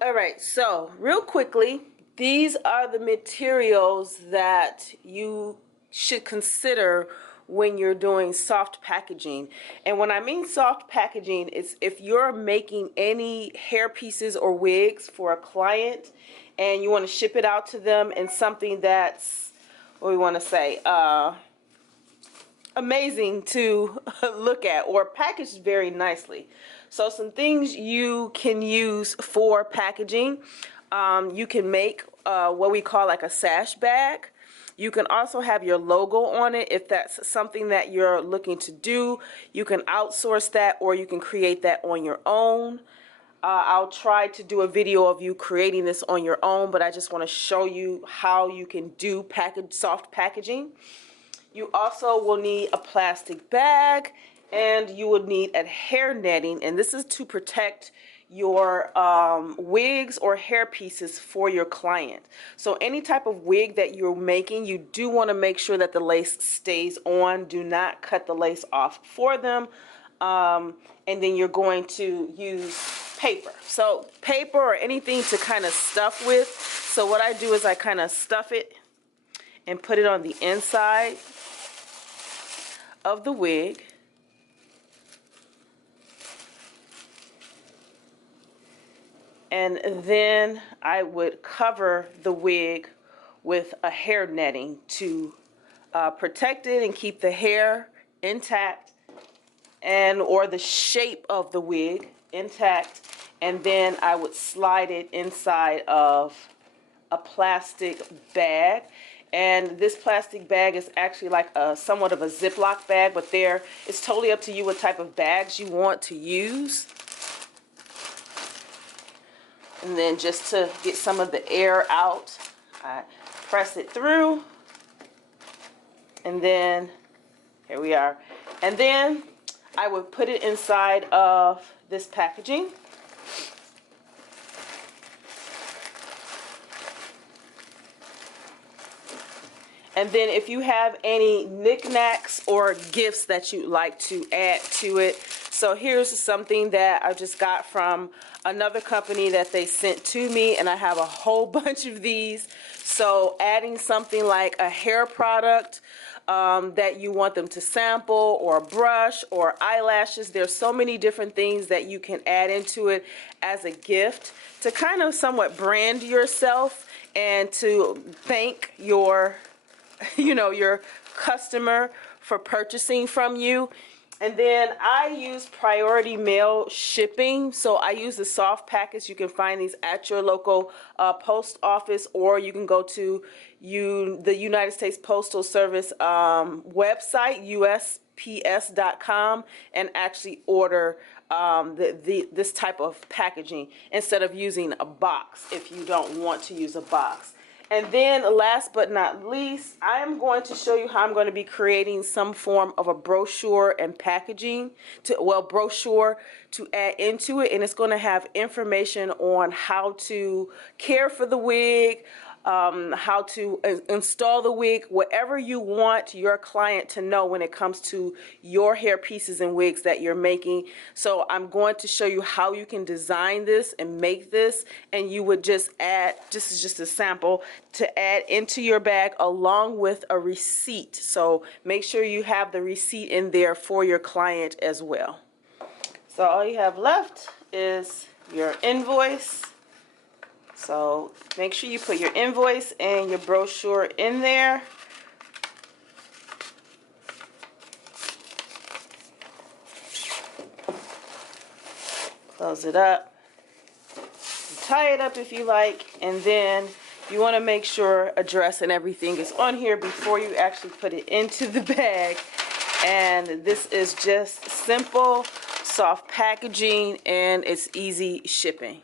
All right, so real quickly, these are the materials that you should consider when you're doing soft packaging. And when I mean soft packaging, it's if you're making any hair pieces or wigs for a client and you want to ship it out to them in something that's, what we want to say, amazing to look at or packaged very nicely. So some things you can use for packaging. You can make what we call like a sash bag. You can also have your logo on it if that's something that you're looking to do. You can outsource that or you can create that on your own. I'll try to do a video of you creating this on your own, but I just want to show you how you can do soft packaging. You also will need a plastic bag and you would need a hair netting, and this is to protect your wigs or hair pieces for your client. So any type of wig that you're making, you do want to make sure that the lace stays on. Do not cut the lace off for them. And then you're going to use paper. So paper or anything to kind of stuff with. So what I do is I kind of stuff it and put it on the inside of the wig. And then I would cover the wig with a hair netting to protect it and keep the hair intact and or the shape of the wig intact. And then I would slide it inside of a plastic bag. And this plastic bag is actually like somewhat of a Ziploc bag, but it's totally up to you what type of bags you want to use. And then just to get some of the air out, I press it through. And then, here we are. And then I would put it inside of this packaging. And then if you have any knickknacks or gifts that you'd like to add to it. So here's something that I just got from another company that they sent to me, and I have a whole bunch of these. So adding something like a hair product that you want them to sample, or a brush, or eyelashes. There's so many different things that you can add into it as a gift to kind of somewhat brand yourself and to thank your your customer for purchasing from you. And then I use priority mail shipping. So I use the soft packets. You can find these at your local post office, or you can go to the United States Postal Service website, USPS.com, and actually order this type of packaging instead of using a box if you don't want to use a box. And then last but not least, I am going to show you how I'm going to be creating some form of a brochure and packaging, brochure to add into it. And it's going to have information on how to care for the wig, how to install the wig, whatever you want your client to know when it comes to your hair pieces and wigs that you're making. So I'm going to show you how you can design this and make this, and you would just add, this is just a sample, to add into your bag along with a receipt. So make sure you have the receipt in there for your client as well. So all you have left is your invoice. So make sure you put your invoice and your brochure in there. Close it up. Tie it up if you like, and then you want to make sure address and everything is on here before you actually put it into the bag. And this is just simple, soft packaging, and it's easy shipping.